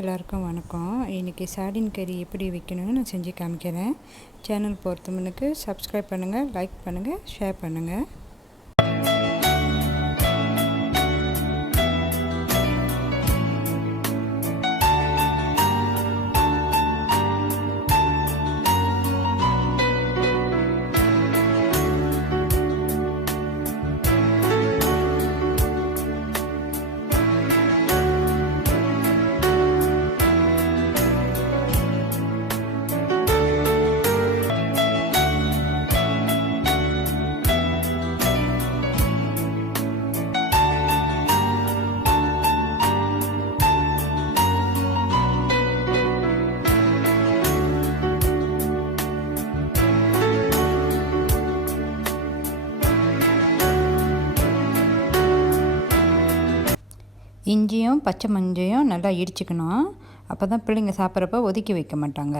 எல்லாருக்கும் வணக்கம். இன்றைக்கி சார்டின் கறி எப்படி வைக்கணும்னு நான் செஞ்சு காமிக்கிறேன். சேனல் பொறுத்த முன்னுக்கு சப்ஸ்கிரைப் பண்ணுங்கள், லைக் பண்ணுங்கள், ஷேர் பண்ணுங்கள். இஞ்சியும் பச்சை மஞ்சையும் நல்லா இடிச்சுக்கணும். அப்போ தான் பிள்ளைங்க சாப்பிட்றப்ப ஒதுக்கி வைக்க மாட்டாங்க.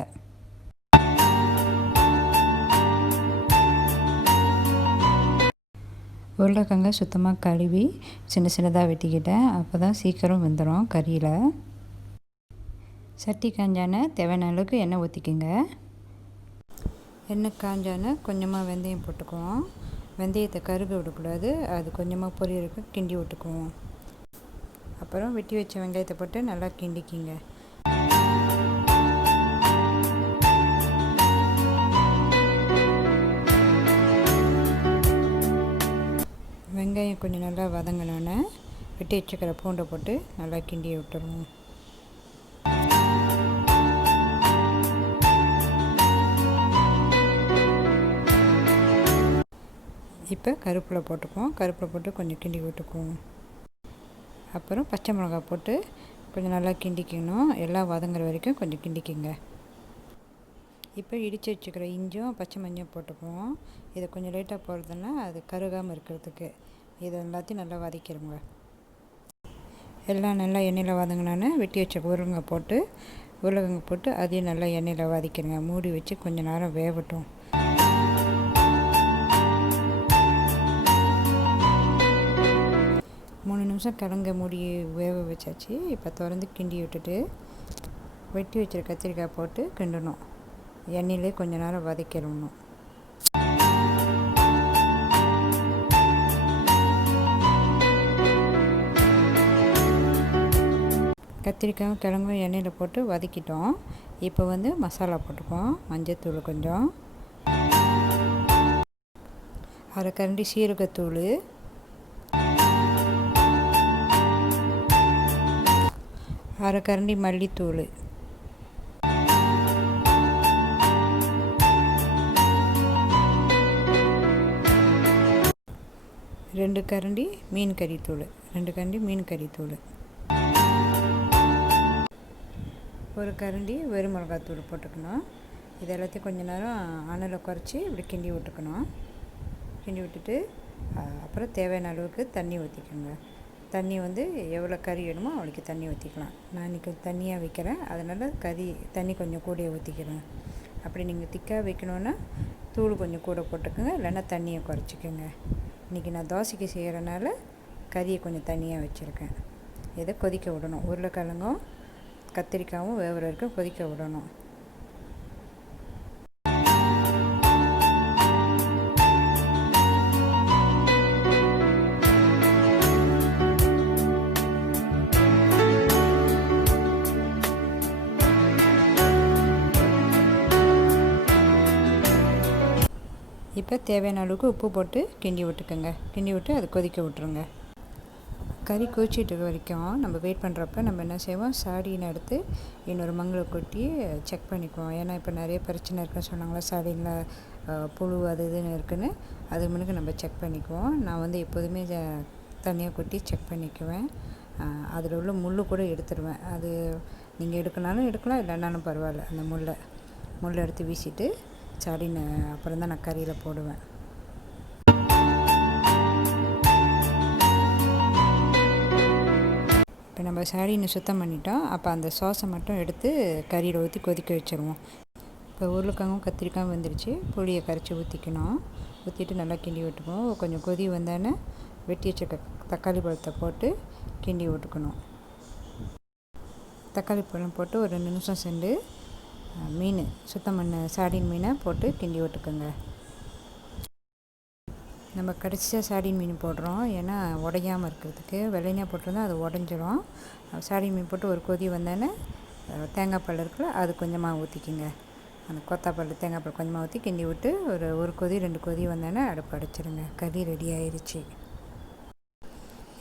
உருளைக்கிழங்க சுத்தமாக கழுவி சின்ன சின்னதாக வெட்டிக்கிட்டேன். அப்போ தான் சீக்கிரம் வெந்துடும் கறியில். சட்டி காஞ்சான தேவையான அளவுக்கு எண்ணெய் ஊற்றிக்குங்க. எண்ணெய் காஞ்சான கொஞ்சமாக வெந்தயம் போட்டுக்குவோம். வெந்தயத்தை கருக விடக்கூடாது, அது கொஞ்சமாக பொரியலுக்கு கிண்டி விட்டுக்குவோம். அப்புறம் வெட்டி வச்ச வெங்காயத்தை போட்டு நல்லா கிண்டிக்கிங்க. வெங்காயம் கொஞ்சம் நல்லா வதங்கினோன்னே வெட்டி வச்சுக்கிற பூண்டை போட்டு நல்லா கிண்டி விட்டுருவோம். இப்போ கருவேப்பிலை போட்டுக்குவோம். கருவேப்பிலை போட்டு கொஞ்சம் கிண்டி விட்டுக்குவோம். அப்புறம் பச்சை மிளகாய் போட்டு கொஞ்சம் நல்லா கிண்டிக்கணும். எல்லாம் வதங்குற வரைக்கும் கொஞ்சம் கிண்டிக்கிங்க. இப்போ இடித்து வச்சுக்கிற இஞ்சும் பச்சை மஞ்சள் போட்டுக்குவோம். இதை கொஞ்சம் லேட்டாக போடுறதுன்னா அது கருகாமல் இருக்கிறதுக்கு. இதை எல்லாத்தையும் நல்லா வதக்கிடுங்க. எல்லாம் நல்லா எண்ணெயில் வதங்கினோன்னே வெட்டி வச்ச உருளைக்கிழங்கு போட்டு அதையும் நல்லா எண்ணெயில் வதக்கிடுங்க. மூடி வச்சு கொஞ்சம் நேரம் வேகட்டும். கிழங்க மூடி வேக வச்சாச்சு. இப்போ திறந்து கிண்டி விட்டுட்டு வெட்டி வச்சுரு கத்திரிக்காய் போட்டு கிண்டணும். எண்ணெயிலே கொஞ்ச நேரம் வதக்கிடணும். கத்திரிக்காயும் கிழங்கும் எண்ணெயில் போட்டு வதக்கிட்டோம். இப்போ மசாலா போட்டுக்குவோம். மஞ்சத்தூள் கொஞ்சம், அரை கரண்டி சீரகத்தூள், அரை கரண்டி மல்லித்தூள், ரெண்டு கரண்டி மீன் கறித்தூள், ஒரு கரண்டி வெறும் மிளகாத்தூள் போட்டுக்கணும். இது எல்லாத்தையும் கொஞ்சம் நேரம் அனலை குறைச்சி இப்படி கிண்டி விட்டுக்கணும். கிண்டி விட்டுட்டு அப்புறம் தேவையான அளவுக்கு தண்ணி ஊற்றிக்கோங்க. தண்ணி எவ்வளோ கறி வேணுமோ அவளுக்கு தண்ணி ஊற்றிக்கலாம். நான் இன்றைக்கி தண்ணியாக வைக்கிறேன், அதனால் தண்ணி கொஞ்சம் கூட ஊற்றிக்கிறேன். அப்படி நீங்கள் திக்காக வைக்கணுன்னா தூள் கொஞ்சம் கூட போட்டுக்கோங்க, இல்லைன்னா தண்ணியை குறைச்சிக்கோங்க. இன்றைக்கி நான் தோசைக்கு செய்கிறனால கறியை கொஞ்சம் தண்ணியாக வச்சுருக்கேன். இதை கொதிக்க விடணும். உருளைக்கிழங்கும் கத்திரிக்காயும் வேகிற வரைக்கும் கொதிக்க விடணும். இப்போ தேவையான அளவுக்கு உப்பு போட்டு கிண்டி விட்டுக்கோங்க. கிண்டி விட்டு அதை கொதிக்க விட்டுருங்க. கறி கொதிச்சிட்டு வரைக்கும் நம்ம வெயிட் பண்ணுறப்ப நம்ம என்ன செய்வோம், சார்டினை எடுத்து இன்னொரு மங்களில் கொட்டி செக் பண்ணிக்குவோம். ஏன்னா இப்போ நிறைய பிரச்சனை இருக்குன்னு சொன்னாங்களா, சார்டினில் புழு அது இதுன்னு இருக்குன்னு. அது முன்னுக்கு நம்ம செக் பண்ணிக்குவோம். நான் எப்போதுமே தனியாக கொட்டி செக் பண்ணிக்குவேன். அதில் உள்ள முள் கூட எடுத்துடுவேன். அது நீங்கள் எடுக்கனாலும் எடுக்கலாம், இல்லைன்னாலும் பரவாயில்ல. அந்த முள்ளை எடுத்து வீசிட்டு சார்டினை அப்புறம் தான் நான் கறியில் போடுவேன். இப்போ நம்ம சார்டினை சுத்தம் பண்ணிட்டோம். அப்போ அந்த சாஸை மட்டும் எடுத்து கறியில் ஊற்றி கொதிக்க வச்சுருவோம். இப்போ உருளைக்கிழங்கும் கத்திரிக்காயும் வெந்துருச்சு. புளியை கரைச்சி ஊற்றிக்கணும். ஊற்றிட்டு நல்லா கிண்டி விட்டுக்குவோம். கொஞ்சம் கொதி வந்தோடனே வெட்டி வச்ச தக்காளி பழத்தை போட்டு கிண்டி விட்டுக்கணும். தக்காளி பழம் போட்டு ஒரு 2 நிமிஷம் சென்று மீன் சுத்தம் பண்ண சார்டின் மீனை போட்டு கிண்டி விட்டுக்குங்க. நம்ம கடைசியாக சார்டின் மீன் போடுறோம், ஏன்னா உடையாமல் இருக்கிறதுக்கு. வெள்ளையாக போட்டிருந்தா அது உடஞ்சிரும். சார்டின் மீன் போட்டு ஒரு கொதி வந்தோடனே தேங்காய் பால் இருக்குல்ல, அது கொஞ்சமாக ஊற்றிக்கிங்க. அந்த கொத்தாப்பால் தேங்காய் பால் கொஞ்சமாக ஊற்றி கிண்டி விட்டு ஒரு கொதி 2 கொதி வந்தோடனே அடுப்பு அடைச்சிருங்க. கறி ரெடி ஆயிடுச்சு.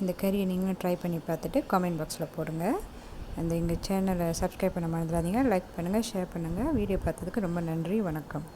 இந்த கறியை நீங்களும் ட்ரை பண்ணி பார்த்துட்டு கமெண்ட் பாக்ஸில் போடுங்க. எங்கள் சேனலை சப்ஸ்கிரைப் பண்ண மறந்துடாதீங்க. லைக் பண்ணுங்கள், ஷேர் பண்ணுங்கள். வீடியோ பார்த்ததுக்கு ரொம்ப நன்றி. வணக்கம்.